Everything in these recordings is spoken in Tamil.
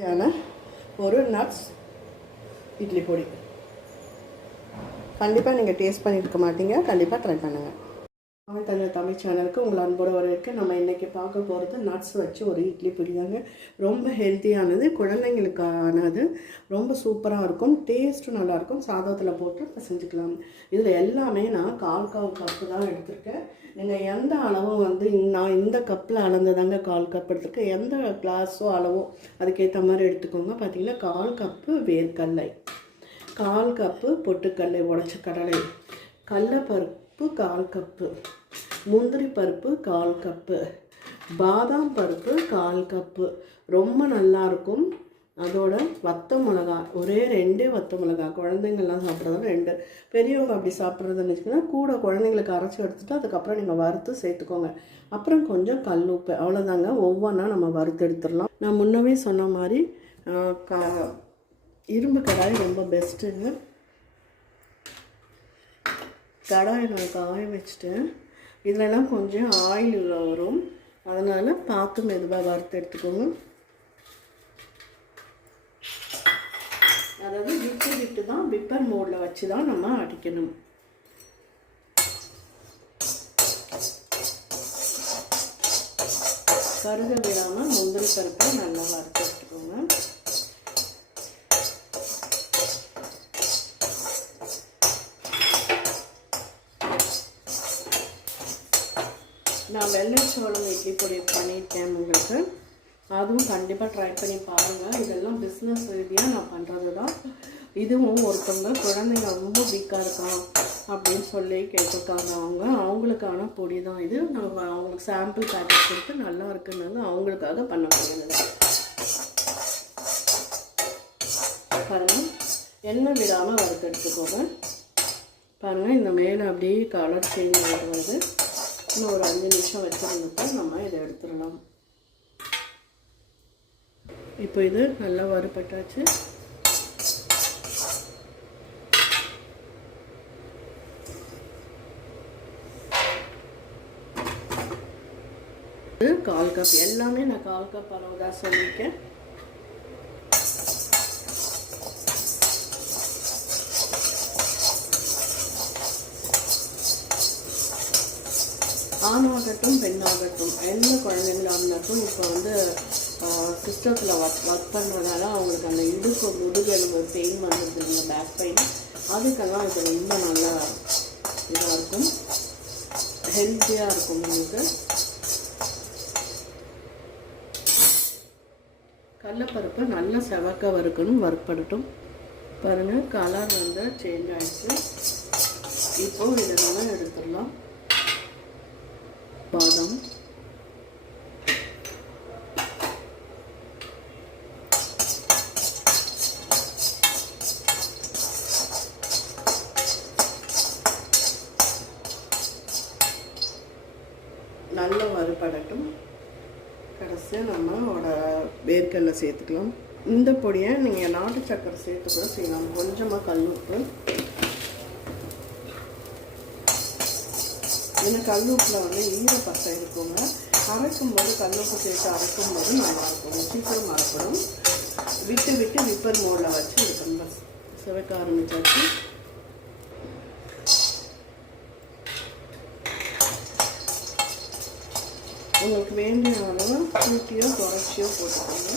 தேவையான ஒரு நட்ஸ் இட்லி பொடி. கண்டிப்பாக நீங்கள் டேஸ்ட் பண்ணியிருக்க மாட்டீங்க. கண்டிப்பாக ட்ரை பண்ணுங்கள் தமிழ் தமிழ் தமிழ் சேனலுக்கு உங்களை அன்போடு வரவேற்க நம்ம இன்றைக்கி பார்க்க போகிறது நட்ஸ் வச்சு ஒரு இட்லி பிடிதாங்க ரொம்ப ஹெல்த்தியானது குழந்தைங்களுக்கானது. ரொம்ப சூப்பராக இருக்கும். டேஸ்ட்டும் நல்லாயிருக்கும் சாதத்தில் போட்டு செஞ்சுக்கலாம். இதில் எல்லாமே நான் கால் கால் கப்பு தான் எடுத்திருக்கேன். நீங்கள் எந்த அளவும் வந்து நான் இந்த கப்பில் அளந்ததாங்க கால் கப் எடுத்திருக்கேன். எந்த கிளாஸோ அளவோ அதுக்கேற்ற மாதிரி எடுத்துக்கோங்க. பார்த்தீங்கன்னா கால் கப்பு வேர்க்கடலை. கால் கப்பு பொட்டுக்கடலை உடச்ச கடலை. கடலைப்பருப்பு கால் கப்பு. முந்திரி பருப்பு கால் கப்பு. பாதாம் பருப்பு கால் கப்பு. ரொம்ப நல்லாயிருக்கும் அதோட வத்த மிளகா ஒரே ரெண்டே வத்த மிளகா. குழந்தைங்கள்லாம் சாப்பிட்றதுல ரெண்டு. பெரியவங்க அப்படி சாப்பிட்றதுன்னு வச்சுக்கோங்க. கூட குழந்தைங்களுக்கு அரைச்சி எடுத்துட்டு அதுக்கப்புறம் நீங்கள் வறுத்து சேர்த்துக்கோங்க. அப்புறம் கொஞ்சம் கல் உப்பு. அவ்வளோதாங்க ஒவ்வொன்றா நம்ம வறுத்து எடுத்துடலாம். நான் முன்னவே சொன்ன மாதிரி க இரும்பு கடாய் ரொம்ப பெஸ்ட்டுங்க கடாயை நான் காய வச்சுட்டேன் இதுலலாம் கொஞ்சம் ஆயில் வரும். அதனால் பார்த்து மெதுவாக வறுத்து எடுத்துக்கோங்க. அதாவது விட்டு விட்டு தான் விப்பர் மோடில் வச்சு தான் நம்ம அடிக்கணும். கருக விடாமல் முந்திரி பருப்பை நல்லா வறுத்து எடுத்துக்கோங்க. நான் வெள்ளைச்சோளம் இட்லி பொடி பண்ணியிருக்கேன் உங்களுக்கு. அதுவும் கண்டிப்பாக ட்ரை பண்ணி பாருங்கள் இதெல்லாம் பிஸ்னஸ் ரீதியாக நான் பண்ணுறது தான் இதுவும் ஒருத்தவங்க குழந்தைங்க ரொம்ப வீக்காக இருக்கான் அப்படின்னு சொல்லி கேட்டிருக்காங்க அவங்க. அவங்களுக்கான பொடி தான் இது நம்ம அவங்களுக்கு சாம்பிள் பேக்கெட் கொடுத்து நல்லா இருக்குன்னாங்க. அவங்களுக்காக பண்ண முடியாது பாருங்கள் எண்ணெய் விடாமல் வறுத்து எடுத்துக்கோங்க. பாருங்கள் இந்த மேலே அப்படியே கலர் சேஞ்ச் ஆகிட்டு வருது. இன்னும் ஒரு அஞ்சு நிமிஷம் வச்சுருந்துட்டு நம்ம இதை எடுத்துடலாம். இப்போ இது நல்லா வறுபட்டாச்சு. கால் கப். எல்லாமே நான் கால் கப் அளவு தான் சொல்லியிருக்கேன். ஆணாகட்டும் பெண்ணாகட்டும் எந்த குழந்தைங்களாக இருந்தாலும் இப்போ வந்து சிஸ்டத்தில் ஒர்க் ஒர்க் பண்ணுறதால அவங்களுக்கு அந்த இடுப்பு முதுகெலும்பு பெயின் வந்துருது இல்லைங்க பேக் பெயின் அதுக்கெல்லாம் இது ரொம்ப நல்லா இதாக இருக்கும். ஹெல்த்தியாக இருக்கும் உங்களுக்கு. கடலப்பருப்பு நல்லா செவக்க வறுக்கணும் வறுப்படட்டும் பாருங்கள் கலர் வந்து சேஞ்ச் ஆகிடுச்சு இப்போது இதை நம்ம எடுத்துடலாம். பாதாம். நல்ல வறுபடட்டும். கடைசியாக நம்மளோட வேர்க்கடலை சேர்த்துக்கலாம். இந்த பொடியை நீங்கள் நாட்டு சக்கரை சேர்த்து கூட செய்யலாம். கொஞ்சமாக கல் உப்பு. ஏன்னா கல்லுப்பில் வந்து ஈரப்பசை இருக்குங்க. அரைக்கும் போது கல்லுப்பு சேர்த்து அரைக்கும் போது நல்லாயிருக்கும். சீக்கிரம் அரைப்படும் விட்டு விட்டு விப்பர் மோடில் வச்சு இருக்கணும் பஸ் சிவக்க ஆரம்பிச்சாச்சு. உங்களுக்கு வேண்டிய அளவு கூட்டியோ குறைச்சியோ போட்டுக்கோங்க.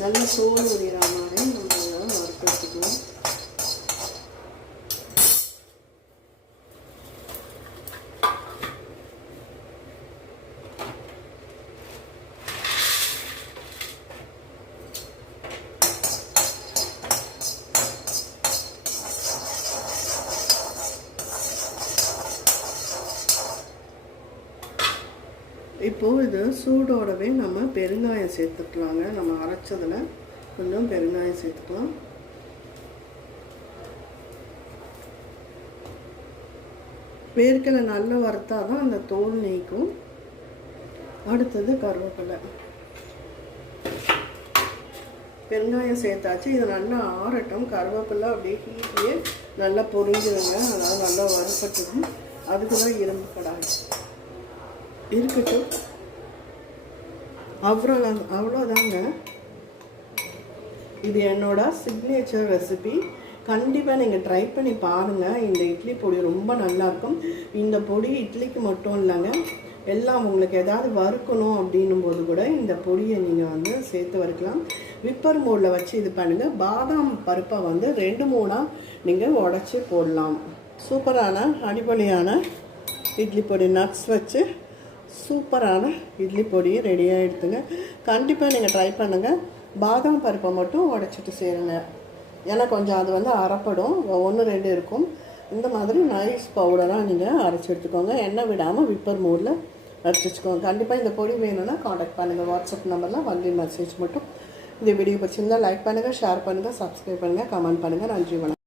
நல்ல சோல் உரிகிற மாதிரி நம்ம வறுத்து எடுத்துக்கலாம். இப்போது இது சூடோடவே நம்ம பெருங்காயம் சேர்த்துக்கலாங்க. நம்ம அரைச்சதில் கொஞ்சம் பெருங்காயம் சேர்த்துக்கலாம். வேர்க்கலை நல்லா வறுத்தா தான் அந்த தோல் நீக்கும். அடுத்தது கருவேப்பிலை. பெருங்காயம் சேர்த்தாச்சு. இது நல்லா ஆறட்டும். கருவேப்பிலை அப்படியே ஹீட்லேயே நல்லா பொரிஞ்சிருங்க. அதாவது நல்லா வறுப்பட்டுடும் அதுக்கு தான் இரும்பு கடாய். இருக்கட்டும். அவ்வளோ அவ்வளோதாங்க இது என்னோட சிக்னேச்சர் ரெசிபி கண்டிப்பாக நீங்கள் ட்ரை பண்ணி பாருங்கள் இந்த இட்லி பொடி ரொம்ப நல்லாயிருக்கும் இந்த பொடி இட்லிக்கு மட்டும் இல்லைங்க. எல்லாம் உங்களுக்கு எதாவது வறுக்கணும் அப்படின்னும் போது கூட இந்த பொடியை நீங்கள் வந்து சேர்த்து வறுக்கலாம். விப்பர் மோடில் வச்சு இது பண்ணுங்கள் பாதாம் பருப்பை வந்து ரெண்டு மூணாக நீங்கள் உடச்சி போடலாம். சூப்பரான அடிப்படையான இட்லி பொடி நட்ஸ் வச்சு சூப்பரான இட்லி பொடியும் ரெடியாக எடுத்துங்க. கண்டிப்பாக நீங்கள் ட்ரை பண்ணுங்கள் பாதாம் பருப்பை மட்டும் உடச்சிட்டு சேருங்க ஏன்னா கொஞ்சம் அது வந்து அரைப்படும். ஒன்று ரெண்டு இருக்கும். இந்த மாதிரி நைஸ் பவுடராக நீங்கள் அரைச்சி எடுத்துக்கோங்க. எண்ணெய் விடாமல் விப்பர் மூடில் அரைச்சி வச்சுக்கோங்க. கண்டிப்பாக இந்த பொடி வேணும்னா காண்டாக்ட் பண்ணுங்கள் வாட்ஸ்அப் நம்பரில் வண்டி மெசேஜ் மட்டும். இந்த வீடியோ பிடிச்சிருந்தால் லைக் பண்ணுங்கள் ஷேர் பண்ணுங்கள் சப்ஸ்கிரைப் பண்ணுங்கள் கமெண்ட் பண்ணுங்கள் நன்றி வணக்கம்.